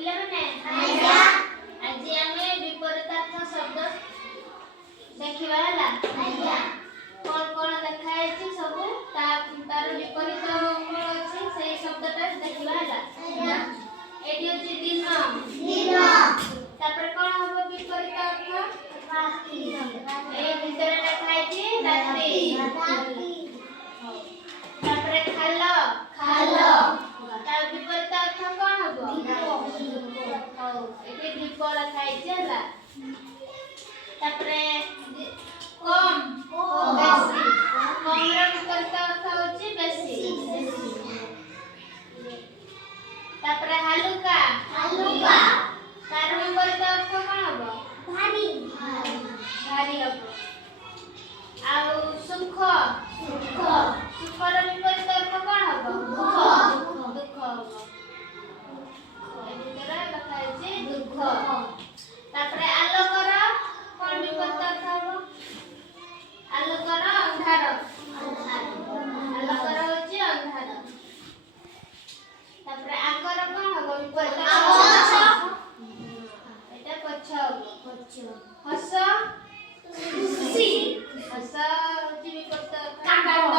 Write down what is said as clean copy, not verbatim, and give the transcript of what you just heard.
ପିଲାମାନେ ଆଜି ଆମେ ବିପରୀତାର୍ଥ ଶବ୍ଦ ଦେଖିବା ହେଲା। କଣ କଣ ଲେଖା ହେଇଛି ସବୁ ତାର ବିପରୀତ କଣ ଅଛି ସେଇ ଶବ୍ଦଟା ଦେଖିବା ହେଲା। ଏଠି ଅଛି ଦିନ। ତାପରେ କଣ ହବ ବିପରୀତ ଅର୍ଥ? ଏଇ ଭିତରେ ଲେଖା ହେଇଛି ରାତ୍ରି। ତାପରେ ଖାଲ। ତାର ବିପରୀତ ଅର୍ଥ କଣ ହବ? ହଉ ଏଠି ଦୀପ ଲେଖା ହେଇଛି ହେଲା। ତାପରେ କମ୍ ବେଶୀ। କମ୍ ର ବିପରୀତ ଅର୍ଥ ହଉଛି ବେଶୀ। ତାପରେ ହାଲୁକା। ତାର ବିପରୀତ ଅର୍ଥ କଣ ହବ? ଭାରୀ ହବ। ଆଉ ସୁଖ। ସୁଖର ବିପରୀତ ଅର୍ଥ କଣ ହବ? ଦୁଃଖ ହବ। ଏ ଭିତରେ ଲେଖା ହେଇଛି ଦୁଃଖ। ତାପରେ ଆଲୋକର କଣ ବିପରୀତ ଅର୍ଥ ହବ? ଆଲୋକର ଅନ୍ଧାର। ଆଲୋକର ହଉଛି ଅନ୍ଧାର। ତାପରେ ଆଗର କଣ ହବ ବିପରୀତ? ଏଟା ପଛ ହବ। ହସ। ହସ ହଉଛି ବିପରୀତ ଅର୍ଥ କାନ୍ଦ।